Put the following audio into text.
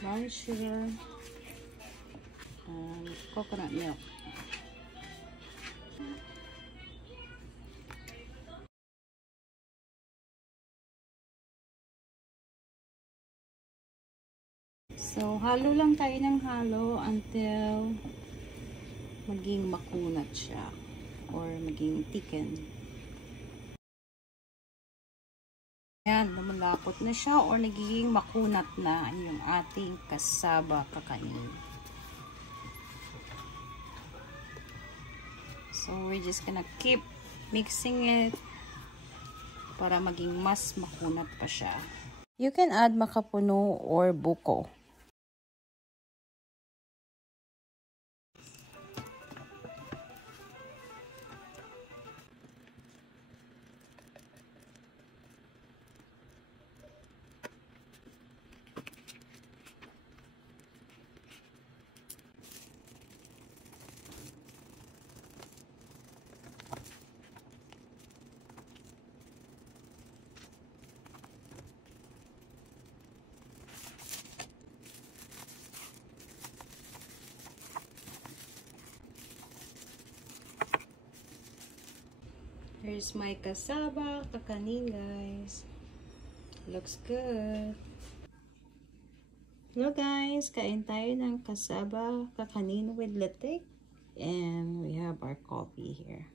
brown sugar, and coconut milk. So, halo lang tayo ng halo until maging makunat siya or maging thicken. Ayan, lumalapot na siya or nagiging makunat na yung ating cassava kakanin. So, we're just gonna keep mixing it para maging mas makunat pa siya. You can add makapuno or buko. Here's my cassava kakanin, guys. Looks good. Hello guys, kain tayo ng cassava kakanin with latte. And we have our coffee here.